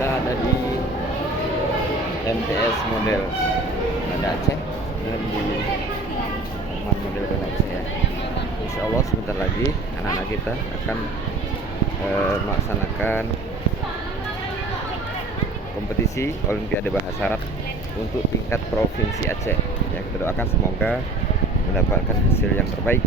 kita ada di MTS model Banda Aceh dan di Taman model Banda Aceh ya. Insya Allah sebentar lagi anak-anak kita akan melaksanakan kompetisi Olimpiade Bahasa Arab untuk tingkat provinsi Aceh ya. Kita doakan semoga mendapatkan hasil yang terbaik.